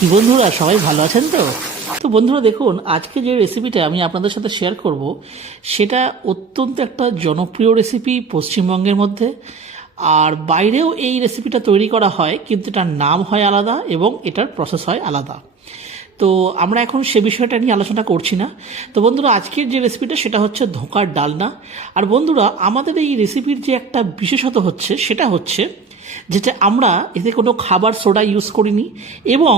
কি বন্ধুরা, সবাই ভালো আছেন তো? তো বন্ধুরা দেখুন, আজকে যে রেসিপিটা আমি আপনাদের সাথে শেয়ার করব সেটা অত্যন্ত একটা জনপ্রিয় রেসিপি পশ্চিমবঙ্গের মধ্যে। আর বাইরেও এই রেসিপিটা তৈরি করা হয়, কিন্তু এটার নাম হয় আলাদা এবং এটার প্রসেস হয় আলাদা। তো আমরা এখন সে বিষয়টা নিয়ে আলোচনা করছি না। তো বন্ধুরা, আজকের যে রেসিপিটা সেটা হচ্ছে ধোঁকার ডালনা। আর বন্ধুরা, আমাদের এই রেসিপির যে একটা বিশেষত হচ্ছে সেটা হচ্ছে যেটা আমরা এতে কোনো খাবার সোডা ইউজ করিনি এবং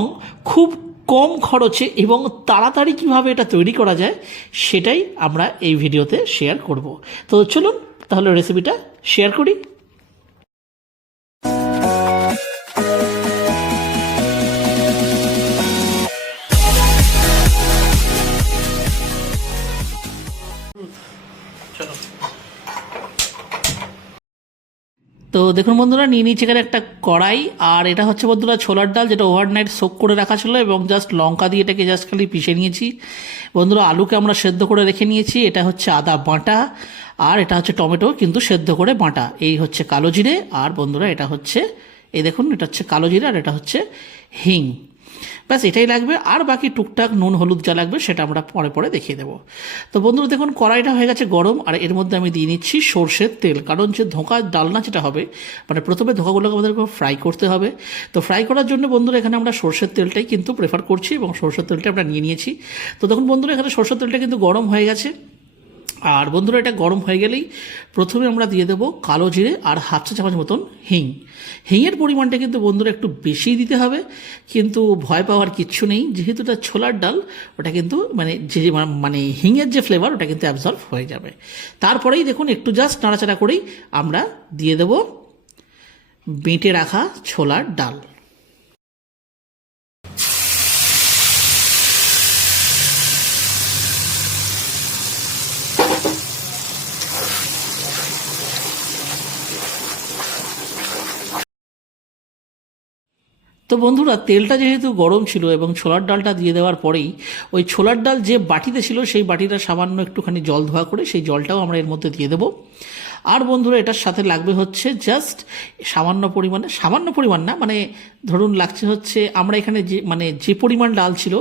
খুব কম খরচে এবং তাড়াতাড়ি কিভাবে এটা তৈরি করা যায় সেটাই আমরা এই ভিডিওতে শেয়ার করব। তো চলুন তাহলে রেসিপিটা শেয়ার করি। তো দেখুন বন্ধুরা, নিয়ে নিয়েছি এখানে একটা কড়াই। আর এটা হচ্ছে বন্ধুরা ছোলার ডাল, যেটা ওভারনাইট সোক করে রাখা ছিল, এবং জাস্ট লঙ্কা দিয়ে এটাকে জাস্ট খালি পিষে নিয়েছি। বন্ধুরা, আলুকে আমরা সেদ্ধ করে রেখে নিয়েছি। এটা হচ্ছে আদা বাটা, আর এটা হচ্ছে টমেটো কিন্তু সেদ্ধ করে বাটা। এই হচ্ছে কালো জিরে, আর বন্ধুরা এটা হচ্ছে, এই দেখুন, এটা হচ্ছে কালো জিরে, আর এটা হচ্ছে হিং। ব্যাস এটাই লাগবে। আর বাকি টুকটাক নুন হলুদ যা লাগবে সেটা আমরা পরে পরে দেখিয়ে দেবো। তো বন্ধুরা দেখুন, কড়াইটা হয়ে গেছে গরম, আর এর মধ্যে আমি দিয়ে নিচ্ছি সর্ষের তেল। কারণ যে ধোঁকার ডালনা যেটা হবে, মানে প্রথমে ধোঁকাগুলোকে আমাদেরকে ফ্রাই করতে হবে। তো ফ্রাই করার জন্য বন্ধুরা এখানে আমরা সর্ষের তেলটাই কিন্তু প্রেফার করছি, এবং সর্ষের তেলটা আমরা নিয়ে নিয়েছি। তো দেখুন বন্ধুরা, এখানে সর্ষের তেলটা কিন্তু গরম হয়ে গেছে। আর বন্ধুরা, এটা গরম হয়ে গেলেই প্রথমে আমরা দিয়ে দেবো কালো জিরে আর হাফ চা চামচ মতন হিং। হিংয়ের পরিমাণটা কিন্তু বন্ধুরা একটু বেশি দিতে হবে, কিন্তু ভয় পাওয়ার কিচ্ছু নেই, যেহেতু এটা ছোলার ডাল, ওটা কিন্তু মানে হিংয়ের যে ফ্লেভার ওটা কিন্তু অ্যাবজর্ব হয়ে যাবে। তারপরেই দেখুন একটু জাস্ট নাড়াচাড়া করেই আমরা দিয়ে দেবো বেটে রাখা ছোলার ডাল। তো বন্ধুরা, তেলটা যেহেতু গরম ছিল এবং ছোলার ডালটা দিয়ে দেওয়ার পরেই ওই ছোলার ডাল যে বাটিতে ছিল সেই বাটিটা সামান্য একটুখানি জল ধোয়া করে সেই জলটাও আমরা এর মধ্যে দিয়ে দেবো। আর বন্ধুরা, এটার সাথে লাগবে হচ্ছে জাস্ট সামান্য পরিমাণ না, মানে ধরুন লাগছে হচ্ছে, আমরা এখানে যে পরিমাণ ডাল ছিল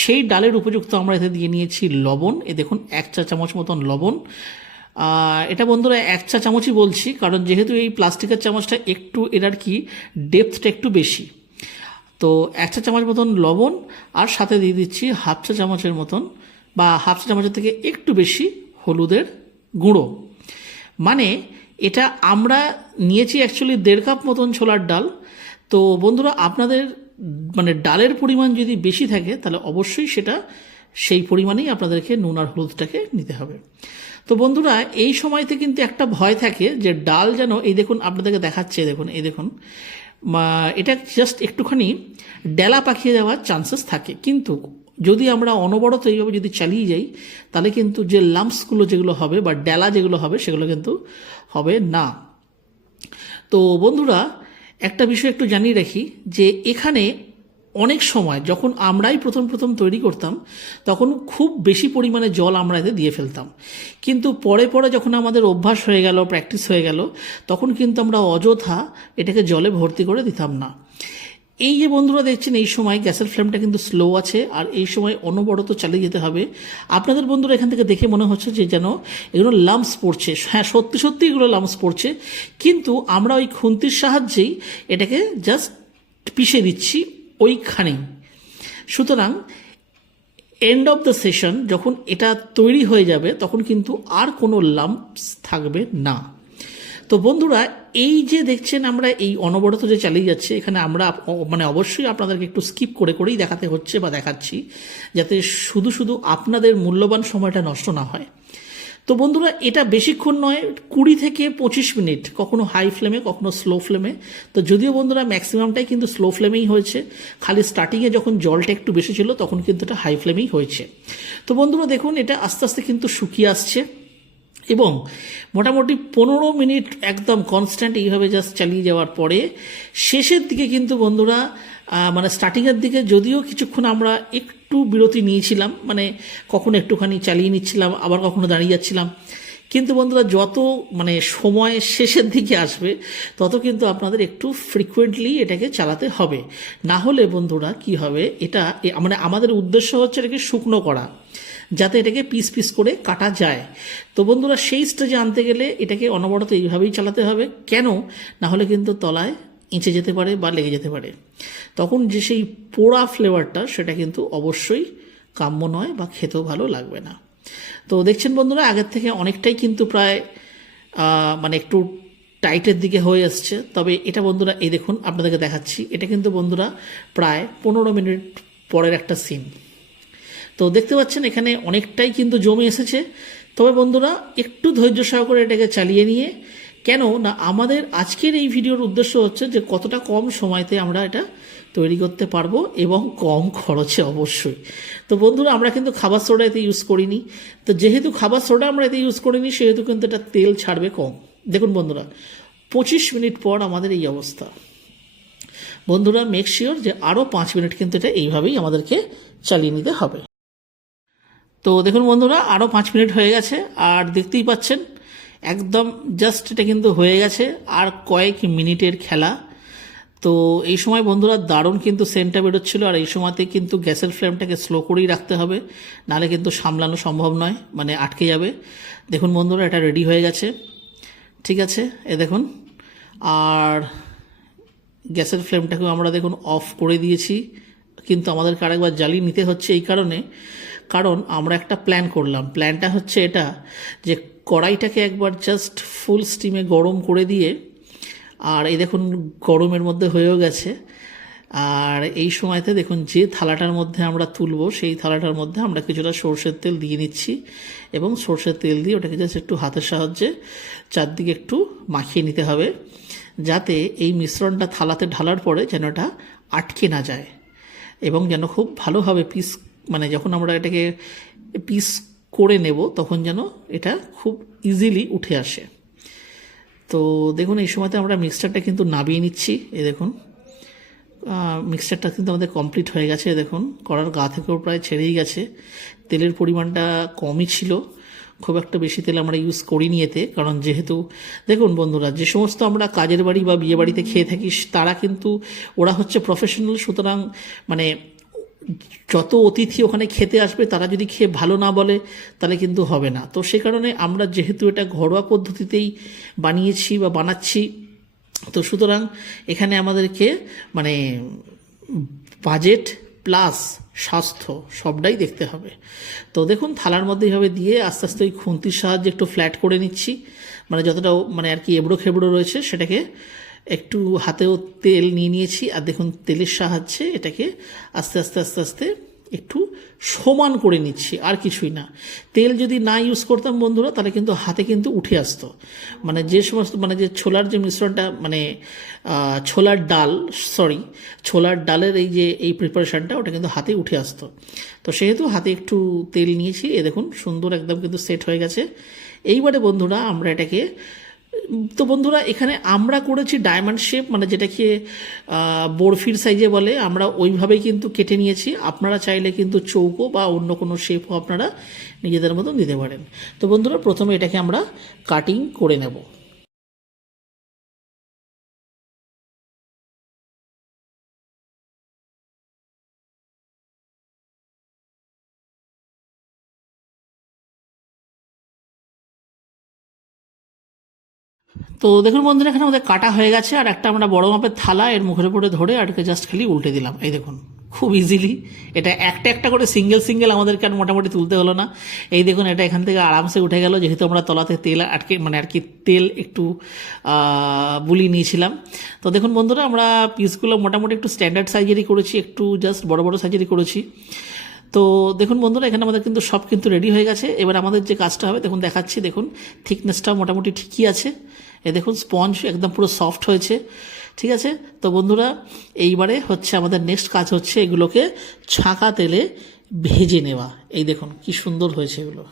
সেই ডালের উপযুক্ত আমরা এতে দিয়ে নিয়েছি লবণ। এ দেখুন 1 চা চামচ মতন লবণ। এটা বন্ধুরা 1 চা চামচই বলছি, কারণ যেহেতু এই প্লাস্টিকের চামচটা একটু এর আর কি ডেপথটা একটু বেশি। তো 1 চা চামচ মতন লবণ, আর সাথে দিয়ে দিচ্ছি হাফ চা চামচের মতন, বা হাফ চা চামচের থেকে একটু বেশি হলুদের গুঁড়ো। মানে এটা আমরা নিয়েছি অ্যাকচুয়ালি 1.5 কাপ মতন ছোলার ডাল। তো বন্ধুরা, আপনাদের মানে ডালের পরিমাণ যদি বেশি থাকে তাহলে অবশ্যই সেটা সেই পরিমাণেই আপনাদেরকে নুন আর হলুদটাকে নিতে হবে। তো বন্ধুরা, এই সময়তে কিন্তু একটা ভয় থাকে যে ডাল যেন, এই দেখুন আপনাদেরকে দেখাচ্ছে, দেখুন এই দেখুন, এটা জাস্ট একটুখানি ডেলা পাকিয়ে যাওয়ার চান্সেস থাকে। কিন্তু যদি আমরা অনবরত এইভাবে যদি চালিয়ে যাই তাহলে কিন্তু যে লাম্পসগুলো যেগুলো হবে বা ডেলা যেগুলো হবে সেগুলো কিন্তু হবে না। তো বন্ধুরা, একটা বিষয় একটু জানিয়ে রাখি যে এখানে অনেক সময় যখন আমরাই প্রথম তৈরি করতাম তখন খুব বেশি পরিমাণে জল আমরা এতে দিয়ে ফেলতাম, কিন্তু পরে পরে যখন আমাদের অভ্যাস হয়ে গেল, প্র্যাকটিস হয়ে গেল, তখন কিন্তু আমরা অযথা এটাকে জলে ভর্তি করে দিতাম না। এই যে বন্ধুরা দেখছেন, এই সময় গ্যাসের ফ্লেমটা কিন্তু স্লো আছে, আর এই সময় অনবরত চালিয়ে যেতে হবে। আপনাদের বন্ধুরা এখান থেকে দেখে মনে হচ্ছে যে যেন এগুলো লাম্পস পড়ছে। হ্যাঁ, সত্যি সত্যি এগুলো লাম্পস পড়ছে, কিন্তু আমরা ওই খুন্তির সাহায্যেই এটাকে জাস্ট পিষে দিচ্ছি ওইখানেই। সুতরাং এন্ড অফ দ্য সেশন যখন এটা তৈরি হয়ে যাবে তখন কিন্তু আর কোনো লাম্পস থাকবে না। তো বন্ধুরা, এই যে দেখছেন আমরা এই অনবরত যে চালিয়ে যাচ্ছে, এখানে আমরা অবশ্যই আপনাদেরকে একটু স্কিপ করেই দেখাতে হচ্ছে বা দেখাচ্ছি, যাতে শুধু আপনাদের মূল্যবান সময়টা নষ্ট না হয়। তো বন্ধুরা, এটা বেশিক্ষণ নয়, 20 থেকে 25 মিনিট, কখনো হাই ফ্লেমে কখনো স্লো ফ্লেমে। তো যদিও বন্ধুরা ম্যাক্সিমামটাই কিন্তু স্লো ফ্লেমেই হয়েছে, খালি স্টার্টিংয়ে যখন জলটা একটু বেশি ছিল তখন কিন্তু এটা হাই ফ্লেমেই হয়েছে। তো বন্ধুরা দেখুন, এটা আস্তে আস্তে কিন্তু শুকিয়ে আসছে, এবং মোটামুটি 15 মিনিট একদম কনস্ট্যান্ট এইভাবে জাস্ট চালিয়ে যাওয়ার পরে শেষের দিকে কিন্তু বন্ধুরা, স্টার্টিংয়ের দিকে যদিও কিছুক্ষণ আমরা একটু বিরতি নিয়েছিলাম, কখনো একটুখানি চালিয়ে নিচ্ছিলাম, আবার কখনো দাঁড়িয়ে যাচ্ছিলাম, কিন্তু বন্ধুরা যত মানে সময় শেষের দিকে আসবে তত কিন্তু আপনাদের একটু ফ্রিকুয়েন্টলি এটাকে চালাতে হবে, না হলে বন্ধুরা কি হবে, এটা মানে আমাদের উদ্দেশ্য হচ্ছে এটাকে শুকনো করা, যাতে এটাকে পিস পিস করে কাটা যায়। তো বন্ধুরা সেই স্টেজে আনতে গেলে এটাকে অনবরত এইভাবেই চালাতে হবে, কেন না হলে কিন্তু তলায় এঁচে যেতে পারে বা লেগে যেতে পারে, তখন যে সেই পোড়া ফ্লেভারটা সেটা কিন্তু অবশ্যই কাম্য নয় বা খেতেও ভালো লাগবে না। তো দেখছেন বন্ধুরা আগের থেকে অনেকটাই কিন্তু প্রায় মানে একটু টাইটের দিকে হয়ে আসছে, তবে এটা বন্ধুরা এই দেখুন আপনাদেরকে দেখাচ্ছি, এটা কিন্তু বন্ধুরা প্রায় 15 মিনিট পরের একটা সিন। তো দেখতে পাচ্ছেন এখানে অনেকটাই কিন্তু জমে এসেছে, তবে বন্ধুরা একটু ধৈর্য সহকারে এটাকে চালিয়ে নিয়ে, কেন না আমাদের আজকের এই ভিডিওর উদ্দেশ্য হচ্ছে যে কতটা কম সময়তে আমরা এটা তৈরি করতে পারবো এবং কম খরচে অবশ্যই। তো বন্ধুরা আমরা কিন্তু খাবার সোডা এতে ইউজ করিনি, তো যেহেতু খাবার সোডা আমরা এতে ইউজ করিনি সেহেতু কিন্তু এটা তেল ছাড়বে কম। দেখুন বন্ধুরা 25 মিনিট পর আমাদের এই অবস্থা। বন্ধুরা মেক শিওর যে আরও 5 মিনিট কিন্তু এটা এইভাবেই আমাদেরকে চালিয়ে নিতে হবে। তো দেখুন বন্ধুরা আরও 5 মিনিট হয়ে গেছে, আর দেখতেই পাচ্ছেন একদম জাস্ট এটা কিন্তু হয়ে গেছে, আর কয়েক মিনিটের খেলা। তো এই সময় বন্ধুরা দারুণ কিন্তু সেন্টটা বেরোচ্ছিল, আর এই সময়তে কিন্তু গ্যাসের ফ্লেমটাকে স্লো করেই রাখতে হবে, নাহলে কিন্তু সামলানো সম্ভব নয়, মানে আটকে যাবে। দেখুন বন্ধুরা এটা রেডি হয়ে গেছে, ঠিক আছে এ দেখুন। আর গ্যাসের ফ্লেমটাকেও আমরা দেখুন অফ করে দিয়েছি, কিন্তু আমাদেরকে আরেকবার জ্বালিয়ে নিতে হচ্ছে এই কারণ আমরা একটা প্ল্যান করলাম। প্ল্যানটা হচ্ছে এটা যে কড়াইটাকে একবার জাস্ট ফুল স্টিমে গরম করে দিয়ে, আর এই দেখুন গরমের মধ্যে হয়েও গেছে, আর এই সময়তে দেখুন যে থালাটার মধ্যে আমরা তুলবো সেই থালাটার মধ্যে আমরা কিছুটা সর্ষের তেল দিয়ে নিচ্ছি, এবং সর্ষের তেল দিয়ে ওটাকে জাস্ট একটু হাতের সাহায্যে চারদিকে একটু মাখিয়ে নিতে হবে, যাতে এই মিশ্রণটা থালাতে ঢালার পরে যেন এটা আটকে না যায়, এবং যেন খুব ভালোভাবে পিস, মানে যখন আমরা এটাকে পিস করে নেব তখন যেন এটা খুব ইজিলি উঠে আসে। তো দেখুন এই সময়তে আমরা মিক্সচারটা কিন্তু নাবিয়ে নিচ্ছি, এই দেখুন মিক্সচারটা কিন্তু আমাদের কমপ্লিট হয়ে গেছে। দেখুন কড়ার গা থেকেও প্রায় ছেড়েই গেছে, তেলের পরিমাণটা কমই ছিল, খুব একটা বেশি তেল আমরা ইউজ করিনি এতে, কারণ যেহেতু দেখুন বন্ধুরা যে সমস্ত আমরা কাজের বাড়ি বা বিয়ে বাড়িতে খেয়ে থাকি তারা কিন্তু ওরা হচ্ছে প্রফেশনাল, সুতরাং মানে যত অতিথি ওখানে খেতে আসবে তারা যদি খেয়ে ভালো না বলে তাহলে কিন্তু হবে না। তো সে কারণে আমরা যেহেতু এটা ঘরোয়া পদ্ধতিতেই বানিয়েছি বা বানাচ্ছি, তো সুতরাং এখানে আমাদেরকে মানে বাজেট প্লাস স্বাস্থ্য সবটাই দেখতে হবে। তো দেখুন থালার মধ্যে এইভাবে দিয়ে আস্তে আস্তে ওই খুন্তির সাহায্যে একটু ফ্ল্যাট করে নিচ্ছি, মানে যতটা মানে আর কি এবড়ো খেবড়ো রয়েছে সেটাকে একটু হাতেও তেল নিয়ে নিয়েছি, আর দেখুন তেলের সাহায্যে এটাকে আস্তে আস্তে আস্তে আস্তে একটু সমান করে নিচ্ছি, আর কিছুই না। তেল যদি না ইউজ করতাম বন্ধুরা তাহলে কিন্তু হাতে কিন্তু উঠে আসতো, মানে যে সমস্ত মানে যে ছোলার যে মিশ্রণটা মানে ছোলার ডালের এই প্রিপারেশনটা ওটা কিন্তু হাতে উঠে আসতো। তো সেহেতু হাতে একটু তেল নিয়েছি, এ দেখুন সুন্দর একদম কিন্তু সেট হয়ে গেছে। এইবারে বন্ধুরা আমরা এটাকে, তো বন্ধুরা এখানে আমরা করেছি ডায়মন্ড শেপ, মানে যেটাকে বরফির সাইজে বলে, আমরা ওইভাবেই কিন্তু কেটে নিয়েছি। আপনারা চাইলে কিন্তু চৌকো বা অন্য কোনো শেপও আপনারা নিজেদের মতন দিতে পারেন। তো বন্ধুরা প্রথমে এটাকে আমরা কাটিং করে নেব। তো দেখুন বন্ধুরা এখানে আমাদের কাটা হয়ে গেছে, আর একটা আমরা বড় মাপের থালা এর মুখের উপরে ধরে আটকে জাস্ট খালি উল্টে দিলাম, এই দেখুন খুব ইজিলি এটা একটা একটা করে সিঙ্গেল আমাদেরকে আর মোটামুটি তুলতে হলো না। এই দেখুন এটা এখান থেকে আরামসে উঠে গেল, যেহেতু আমরা তলাতে তেল আটকে মানে আর কি তেল একটু বুলিয়ে নিয়েছিলাম। তো দেখুন বন্ধুরা আমরা পিসগুলো মোটামুটি একটু স্ট্যান্ডার্ড সাইজেরই করেছি, একটু জাস্ট বড় সাইজেরই করেছি। তো দেখুন বন্ধুরা এখানে আমাদের কিন্তু সব কিন্তু রেডি হয়ে গেছে। এবার আমাদের যে কাজটা হবে দেখুন দেখাচ্ছি, দেখুন থিকনেসটা মোটামুটি ঠিকই আছে, এ দেখুন স্পঞ্জ একদম পুরো সফট হয়েছে, ঠিক আছে। তো বন্ধুরা এইবারে হচ্ছে আমাদের নেক্সট কাজ হচ্ছে এগুলোকে ছাঁকা তেলে ভেজে নেওয়া। এই দেখুন কি সুন্দর হয়েছে এগুলো।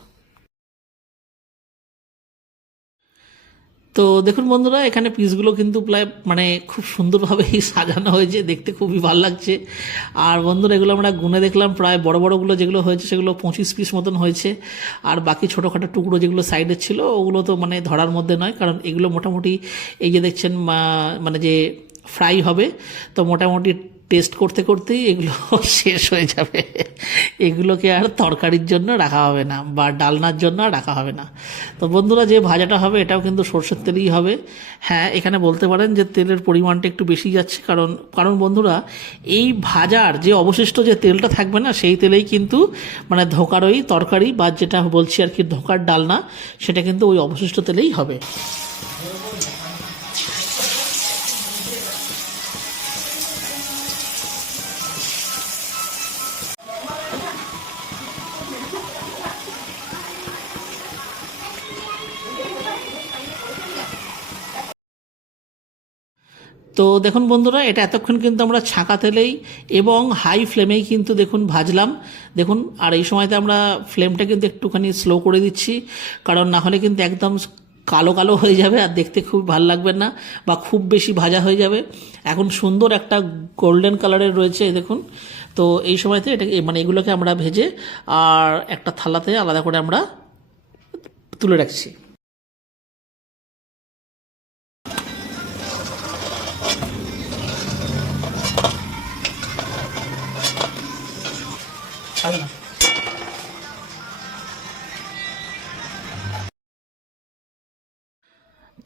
তো দেখুন বন্ধুরা, এখানে পিসগুলো কিন্তু প্রায় মানে খুব সুন্দরভাবেই সাজানো হয়েছে, দেখতে খুবই ভালো লাগছে। আর বন্ধুরা, এগুলো আমরা গুনে দেখলাম, প্রায় বড় বড়গুলো যেগুলো হয়েছে সেগুলো 25 পিস মতন হয়েছে। আর বাকি ছোটোখাটো টুকরো যেগুলো সাইডে ছিল ওগুলো তো মানে ধরার মধ্যে নয়, কারণ এগুলো মোটামুটি এই যে দেখছেন মানে যে ফ্রাই হবে, তো মোটামুটি টেস্ট করতে করতেই এগুলো শেষ হয়ে যাবে। এগুলোকে আর তরকারির জন্য রাখা হবে না বা ডালনার জন্য আর রাখা হবে না। তো বন্ধুরা, যে ভাজাটা হবে এটাও কিন্তু সরষের তেলেই হবে। হ্যাঁ, এখানে বলতে পারেন যে তেলের পরিমাণটা একটু বেশি যাচ্ছে, কারণ কারণ বন্ধুরা, এই ভাজার যে অবশিষ্ট যে তেলটা থাকবে না, সেই তেলেই কিন্তু মানে ধোকার ওই তরকারি বা যেটা বলছি আর কি ধোকার ডালনা, সেটা কিন্তু ওই অবশিষ্ট তেলেই হবে। তো দেখুন বন্ধুরা, এটা এতক্ষণ কিন্তু আমরা ছাঁকা তেলেই এবং হাই ফ্লেমেই কিন্তু দেখুন ভাজলাম। দেখুন, আর এই সময়তে আমরা ফ্লেমটা কিন্তু একটুখানি স্লো করে দিচ্ছি, কারণ না হলে কিন্তু একদম কালো কালো হয়ে যাবে আর দেখতে খুব ভালো লাগবে না, বা খুব বেশি ভাজা হয়ে যাবে। এখন সুন্দর একটা গোল্ডেন কালারের রয়েছে দেখুন। তো এই সময়তে এটা মানে এগুলোকে আমরা ভেজে আর একটা থালাতে আলাদা করে আমরা তুলে রাখছি।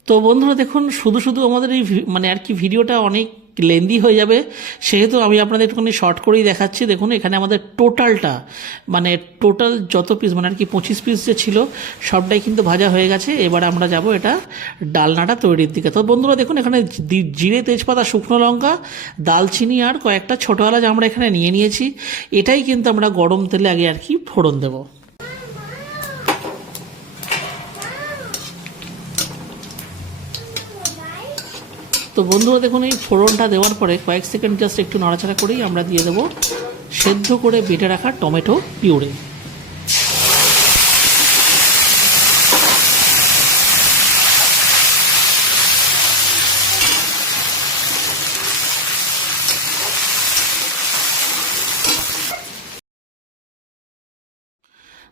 তো বন্ধুরা দেখুন, শুধু শুধু আমাদের এই মানে আর কি ভিডিওটা অনেক লেন্দি হয়ে যাবে, সেহেতু আমি আপনাদের একটুখানি শর্ট করেই দেখাচ্ছি। দেখুন, এখানে আমাদের টোটালটা মানে টোটাল যত পিস মানে আর কি 25 পিস যে ছিল সবটাই কিন্তু ভাজা হয়ে গেছে। এবার আমরা যাব এটা ডালনাটা তৈরির দিকে। তো বন্ধুরা দেখুন, এখানে জিরে, তেজপাতা, শুকনো লঙ্কা, দালচিনি আর কয়েকটা ছোটো এলাচ আমরা এখানে নিয়ে নিয়েছি। এটাই কিন্তু আমরা গরম তেলে আগে আর কি ফোড়ন দেবো। তো বন্ধুরা দেখুন, এই ফোড়নটা দেওয়ার পরে কয়েক সেকেন্ড জাস্ট একটু নাড়াচাড়া করেই আমরা দিয়ে দেবো সেদ্ধ করে বেটে রাখা টমেটো পিউরে।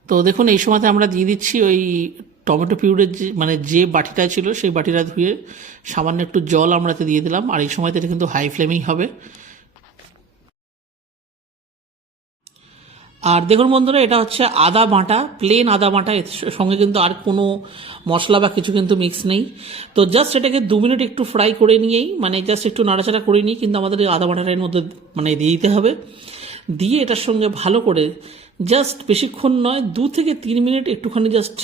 তো দেখুন, এই সময়তে আমরা দিয়ে দিচ্ছি ওই টমেটো পিউরের যে মানে যে বাটিটা ছিল সেই বাটিটা ধুয়ে সামান্য একটু জল আমরা দিয়ে দিলাম। আর এই সময়তে এটা কিন্তু হাই ফ্লেমেই হবে। আর দেখুন বন্ধুরা, এটা হচ্ছে আদা বাটা, প্লেন আদা বাটা, এর সঙ্গে কিন্তু আর কোনো মশলা বা কিছু কিন্তু মিক্স নেই। তো জাস্ট এটাকে 2 মিনিট একটু ফ্রাই করে নিয়েই মানে জাস্ট একটু নাড়াচাড়া করে নিই কিন্তু আমাদের এই আদা বাটাটার মধ্যে মানে দিয়ে দিতে হবে। দিয়ে এটার সঙ্গে ভালো করে জাস্ট বেশিক্ষণ নয় 2 থেকে 3 মিনিট একটুখানি জাস্ট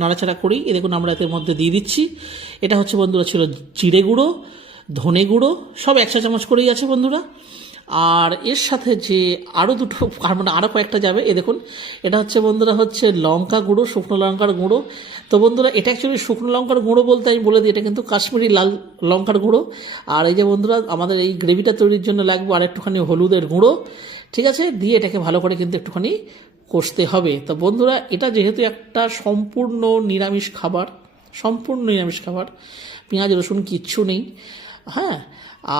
নাড়াচাড়া করেই দেখুন আমরা এর মধ্যে দিয়ে দিচ্ছি। এটা হচ্ছে বন্ধুরা ছিল জিরে গুঁড়ো, ধনে গুঁড়ো, সব 1 চা চামচ করেই আছে বন্ধুরা। আর এর সাথে যে আরও দুটো মানে আরও কয়েকটা যাবে, এ দেখুন এটা হচ্ছে বন্ধুরা হচ্ছে লঙ্কা গুঁড়ো, শুকনো লঙ্কার গুঁড়ো। তো বন্ধুরা, এটা অ্যাকচুয়ালি শুকনো লঙ্কার গুঁড়ো বলতে আমি বলে দিই, এটা কিন্তু কাশ্মীরি লাল লঙ্কার গুঁড়ো। আর এই যে বন্ধুরা, আমাদের এই গ্রেভিটা তৈরির জন্য লাগবে আর একটুখানি হলুদের গুঁড়ো, ঠিক আছে। দিয়ে এটাকে ভালো করে কিন্তু একটুখানি কষতে হবে। তো বন্ধুরা, এটা যেহেতু একটা সম্পূর্ণ নিরামিষ খাবার, পেঁয়াজ রসুন কিচ্ছু নেই, হ্যাঁ।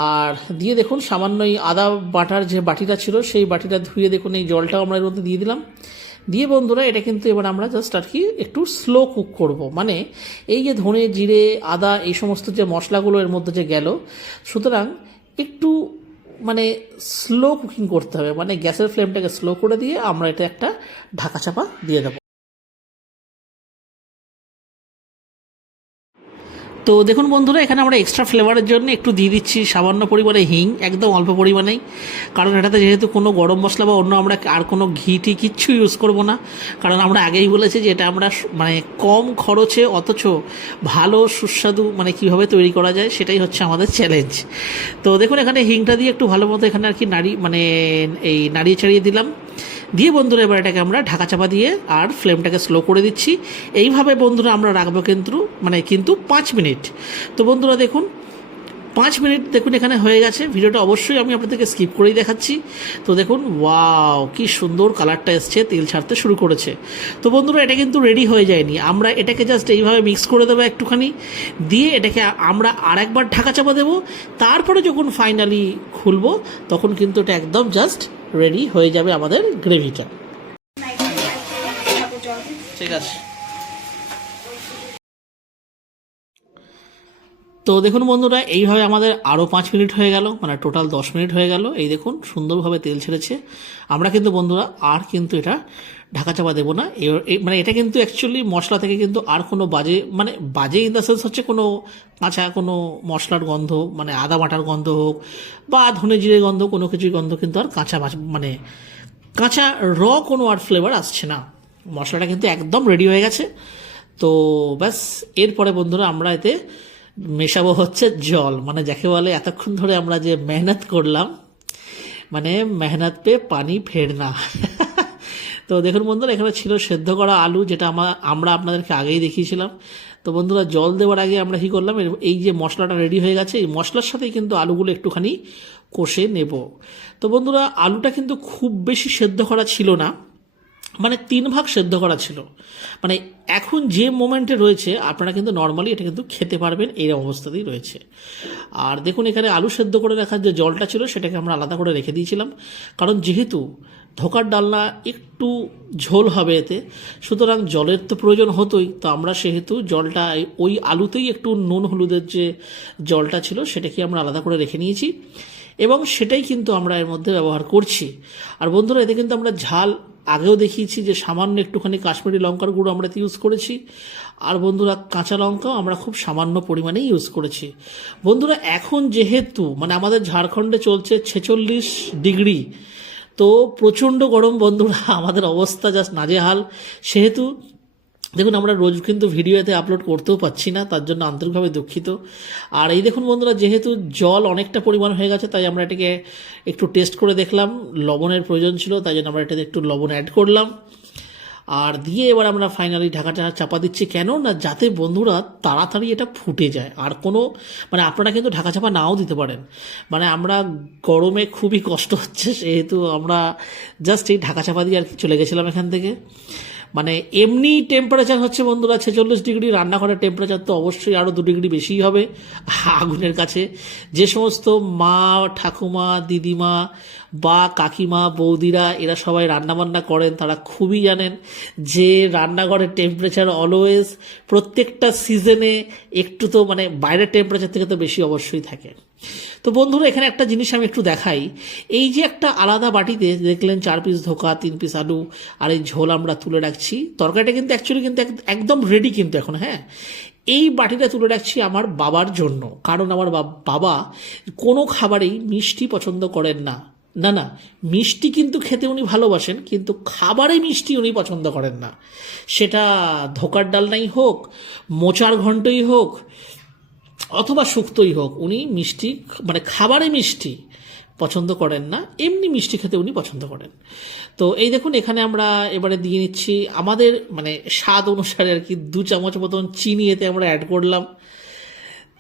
আর দিয়ে দেখুন সামান্য এই আদা বাটার যে বাটিটা ছিল সেই বাটিটা ধুয়ে দেখুন এই জলটাও আমরা এর মধ্যে দিয়ে দিলাম। দিয়ে বন্ধুরা, এটা কিন্তু এবার আমরা জাস্ট আর কি একটু স্লো কুক করব। মানে এই যে ধনে, জিরে, আদা এই সমস্ত যে মশলাগুলো এর মধ্যে যে গেল, সুতরাং একটু মানে স্লো কুকিং করতে হবে। মানে গ্যাসের ফ্লেমটাকে স্লো করে দিয়ে আমরা এটা একটা ঢাকা চাপা দিয়ে দেবো। তো দেখুন বন্ধুরা, এখানে আমরা এক্সট্রা ফ্লেভারের জন্য একটু দিয়ে দিচ্ছি সামান্য পরিমাণে হিং, একদম অল্প পরিমাণেই, কারণ এটাতে যেহেতু কোনো গরম মশলা বা অন্য আমরা আর কোনো ঘি টি কিচ্ছু ইউজ করব না। কারণ আমরা আগেই বলেছি যে এটা আমরা মানে কম খরচে অথচ ভালো সুস্বাদু মানে কীভাবে তৈরি করা যায় সেটাই হচ্ছে আমাদের চ্যালেঞ্জ। তো দেখুন, এখানে হিংটা দিয়ে একটু ভালো মতো এখানে আর কি নাড়িয়ে চাড়িয়ে দিলাম। দিয়ে বন্ধুরা, এবার এটাকে আমরা ঢাকা চাপা দিয়ে আর ফ্লেমটাকে স্লো করে দিচ্ছি। এইভাবে বন্ধুরা আমরা রাখবো কিন্তু 5 মিনিট। তো বন্ধুরা দেখুন, 5 মিনিট দেখুন এখানে হয়ে গেছে। ভিডিওটা অবশ্যই আমি আপনাদেরকে স্কিপ করেই দেখাচ্ছি। তো দেখুন ওয়াও কি সুন্দর কালারটা এসছে, তেল ছাড়তে শুরু করেছে। তো বন্ধুরা এটা কিন্তু রেডি হয়ে যায়নি, আমরা এটাকে জাস্ট এইভাবে মিক্স করে দেবো একটুখানি, দিয়ে এটাকে আমরা আরেকবার ঢাকা চাপা দেবো। তারপরে যখন ফাইনালি খুলবো তখন কিন্তু এটা একদম জাস্ট রেডি হয়ে যাবে আমাদের গ্রেভিটা। ঠিক আছে। তো দেখুন বন্ধুরা এইভাবে আমাদের আরও 5 মিনিট হয়ে গেল, মানে টোটাল 10 মিনিট হয়ে গেল। এই দেখুন সুন্দরভাবে তেল ছেড়েছে। আমরা কিন্তু বন্ধুরা আর কিন্তু এটা ঢাকা চাপা দেবো না। মানে এটা কিন্তু অ্যাকচুয়ালি মশলা থেকে কিন্তু আর কোনো বাজে, মানে বাজে ইন দ্য সেন্স হচ্ছে কোনো কাঁচা কোনো মশলার গন্ধ, মানে আদা বাটার গন্ধ হোক বা ধনে জিরে গন্ধ, কোনো কিছুর গন্ধ কিন্তু আর মানে কাঁচা কোনো আর ফ্লেভার আসছে না। মশলাটা কিন্তু একদম রেডি হয়ে গেছে। তো ব্যাস এরপরে বন্ধুরা আমরা এতে মেশাবো হচ্ছে জল, মানে যাকে বলে এতক্ষণ ধরে আমরা যে মেহনত করলাম, মানে মেহনত পে পানি ফেরনা। তো দেখুন বন্ধুরা এখানে ছিল সেদ্ধ করা আলু, যেটা আমরা আপনাদেরকে আগেই দেখিয়েছিলাম। তো বন্ধুরা জল দেওয়ার আগে আমরা কী করলাম, এই যে মশলাটা রেডি হয়ে গেছে, এই মশলার সাথেই কিন্তু আলুগুলো একটুখানি কষে নেব। তো বন্ধুরা আলুটা কিন্তু খুব বেশি সেদ্ধ করা ছিল না, মানে 3 ভাগ সেদ্ধ করা ছিল। মানে এখন যে মোমেন্টে রয়েছে আপনারা কিন্তু নর্মালি এটা কিন্তু খেতে পারবেন, এই অবস্থাতেই রয়েছে। আর দেখুন এখানে আলু সেদ্ধ করে রাখার যে জলটা ছিল সেটাকে আমরা আলাদা করে রেখে দিয়েছিলাম, কারণ যেহেতু ধোকার ডালনা একটু ঝোল হবে এতে, সুতরাং জলের তো প্রয়োজন হতোই। তো আমরা সেহেতু জলটা ওই আলুতেই একটু নুন হলুদের যে জলটা ছিল সেটাকে আমরা আলাদা করে রেখে নিয়েছি, এবং সেটাই কিন্তু আমরা এর মধ্যে ব্যবহার করছি। আর বন্ধুরা এতে কিন্তু আমরা ঝাল আগেও দেখিয়েছি যে সামান্য একটুখানি কাশ্মীরি লঙ্কার গুঁড়ো আমরা ইউজ করেছি, আর বন্ধুরা কাঁচা লঙ্কাও আমরা খুব সামান্য পরিমাণেই ইউজ করেছি। বন্ধুরা এখন যেহেতু মানে আমাদের ঝাড়খণ্ডে চলছে 46 ডিগ্রি, তো প্রচণ্ড গরম বন্ধুরা, আমাদের অবস্থা জাস্ট নাজেহাল। সেহেতু দেখুন আমরা রোজ কিন্তু ভিডিওতে আপলোড করতেও পাচ্ছি না, তার জন্য আন্তরিকভাবে দুঃখিত। আর এই দেখুন বন্ধুরা যেহেতু জল অনেকটা পরিমাণ হয়ে গেছে, তাই আমরা এটাকে একটু টেস্ট করে দেখলাম, লবণের প্রয়োজন ছিল, তাই জন্য আমরা এটাতে একটু লবণ অ্যাড করলাম। আর দিয়ে এবার আমরা ফাইনালি ঢাকাটা চাপা দিচ্ছি, কেন না যাতে বন্ধুরা তাড়াতাড়ি এটা ফুটে যায়। আর কোনো মানে আপনারা কিন্তু ঢাকা চাপা নাও দিতে পারেন, মানে আমরা গরমে খুবই কষ্ট হচ্ছে সেহেতু আমরা জাস্ট এই ঢাকা চাপা দিয়ে আর কি চলে গেছিলাম এখান থেকে। মানে এমনি টেম্পারেচার হচ্ছে বন্ধুরা 46 ডিগ্রি, রান্নাঘরের টেম্পারেচার তো অবশ্যই আরও 2 ডিগ্রি বেশিই হবে আগুনের কাছে। যে সমস্ত মা ঠাকুমা দিদিমা বা কাকিমা বৌদিরা এরা সবাই রান্নাবান্না করেন তারা খুবই জানেন যে রান্নাঘরের টেম্পারেচার অলওয়েজ প্রত্যেকটা সিজনে একটু তো মানে বাইরের টেম্পারেচার থেকে তো বেশি অবশ্যই থাকে। তো বন্ধুরা এখানে একটা জিনিস আমি একটু দেখাই, এই যে একটা আলাদা বাটিতে দেখলেন 4 পিস ধোকা 3 পিস আলু আর এই ঝোল আমরা তুলে রাখছি, তরকারিটা কিন্তু অ্যাকচুয়ালি কিন্তু একদম রেডি কিন্তু এখন। হ্যাঁ, এই বাটিটা তুলে রাখছি আমার বাবার জন্য, কারণ আমার বাবা কোনো খাবারেই মিষ্টি পছন্দ করেন না। না না, মিষ্টি কিন্তু খেতে উনি ভালোবাসেন, কিন্তু খাবারে মিষ্টি উনি পছন্দ করেন না। সেটা ধোকার ডালনাই হোক, মোচার ঘন্টই হোক, অথবা শুক্তই হোক, উনি মিষ্টি মানে খাবারে মিষ্টি পছন্দ করেন না, এমনি মিষ্টি খেতে উনি পছন্দ করেন। তো এই দেখুন এখানে আমরা এবারে দিয়ে নিচ্ছি আমাদের মানে স্বাদ অনুসারে আর কি 2 চামচ মতন চিনি এতে আমরা অ্যাড করলাম।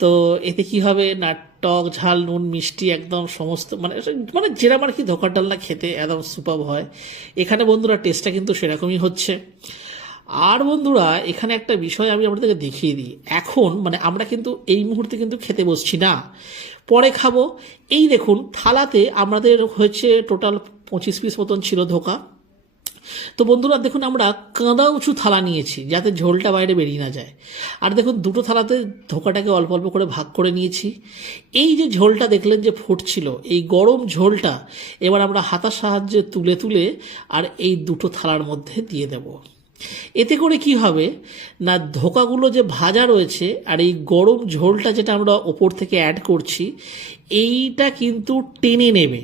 তো এতে কি হবে না, টক ঝাল নুন মিষ্টি একদম সমস্ত মানে মানে যেরকম আর কি ধোকার ডালনা খেতে একদম সুপারব হয়, এখানে বন্ধুরা টেস্টটা কিন্তু সেরকমই হচ্ছে। আর বন্ধুরা এখানে একটা বিষয় আমি আপনাদেরকে দেখিয়ে দিই, এখন মানে আমরা কিন্তু এই মুহূর্তে কিন্তু খেতে বসছি না, পরে খাবো। এই দেখুন থালাতে আমাদের হয়েছে টোটাল 25 পিস মতন ছিল ধোকা। তো বন্ধুরা দেখুন আমরা কাঁদা উঁচু থালা নিয়েছি যাতে ঝোলটা বাইরে বেরিয়ে না যায়। আর দেখুন 2টো থালাতে ধোকাটাকে অল্প অল্প করে ভাগ করে নিয়েছি। এই যে ঝোলটা দেখলেন যে ফুটছিল, এই গরম ঝোলটা এবার আমরা হাতার সাহায্যে তুলে তুলে আর এই 2টো থালার মধ্যে দিয়ে দেব। এতে করে কি হবে না, ধোকাগুলো যে ভাজা রয়েছে আর এই গরম ঝোলটা যেটা আমরা ওপর থেকে অ্যাড করছি এইটা কিন্তু টেনে নেবে,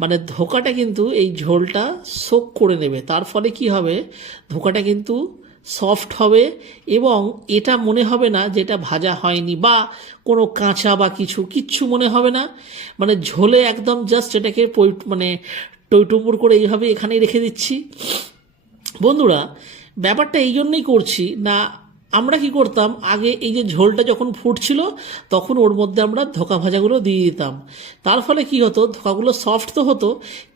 মানে ধোকাটা কিন্তু এই ঝোলটা সোক করে নেবে। তার ফলে কি হবে, ধোকাটা কিন্তু সফট হবে এবং এটা মনে হবে না যে এটা ভাজা হয়নি বা কোনো কাঁচা বা কিচ্ছু মনে হবে না। মানে ঝোলে একদম জাস্ট এটাকে মানে টইটুম্বুর করে এইভাবে এখানেই রেখে দিচ্ছি। বন্ধুরা ব্যাপারটা এই জন্যই করছি না, আমরা কি করতাম, আগে এই যে ঝোলটা যখন ফুটছিল তখন ওর মধ্যে আমরা ধোকা ভাজাগুলো দিয়ে দিতাম। তার ফলে কি হতো, ধোকাগুলো সফট তো হতো,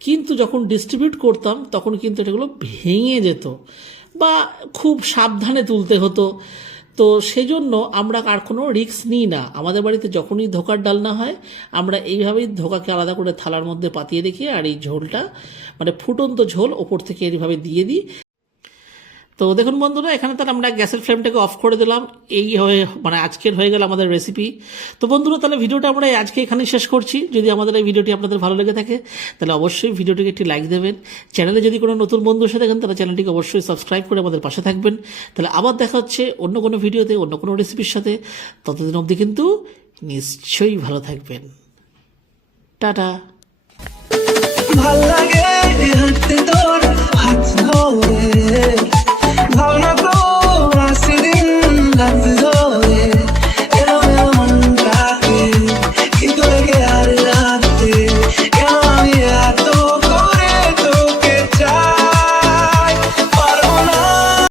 কিন্তু যখন ডিস্ট্রিবিউট করতাম তখন কিন্তু এটাগুলো ভেঙে যেত বা খুব সাবধানে তুলতে হতো। তো সেই জন্য আমরা আর কোনো রিস্ক নিই না। আমাদের বাড়িতে যখনই ধোকার ডালনা হয় আমরা এইভাবেই ধোকাকে আলাদা করে থালার মধ্যে পাতিয়ে রেখে আর এই ঝোলটা মানে ফুটন্ত ঝোল ওপর থেকে এইভাবে দিয়ে দিই। তো দেখুন বন্ধুরা, এখানে তাহলে আমরা গ্যাসের ফ্লেমটাকে অফ করে দিলাম। এই হয়ে মানে আজকের হয়ে গেল আমাদের রেসিপি। তো বন্ধুরা, তাহলে ভিডিওটা আমরা আজকে এখানেই শেষ করছি। যদি আমাদের এই ভিডিওটি আপনাদের ভালো লেগে থাকে তাহলে অবশ্যই ভিডিওটিকে একটি লাইক দেবেন। চ্যানেলে যদি কোনো নতুন বন্ধু এসে থাকেন তাহলে চ্যানেলটিকে অবশ্যই সাবস্ক্রাইব করে আমাদের পাশে থাকবেন। তাহলে আবার দেখা হচ্ছে অন্য কোনো ভিডিওতে অন্য কোনো রেসিপির সাথে। ততদিন অবধি কিন্তু নিশ্চয়ই ভালো থাকবেন। টাটা। ভাল লাগে হাতে তোর হাত ধরে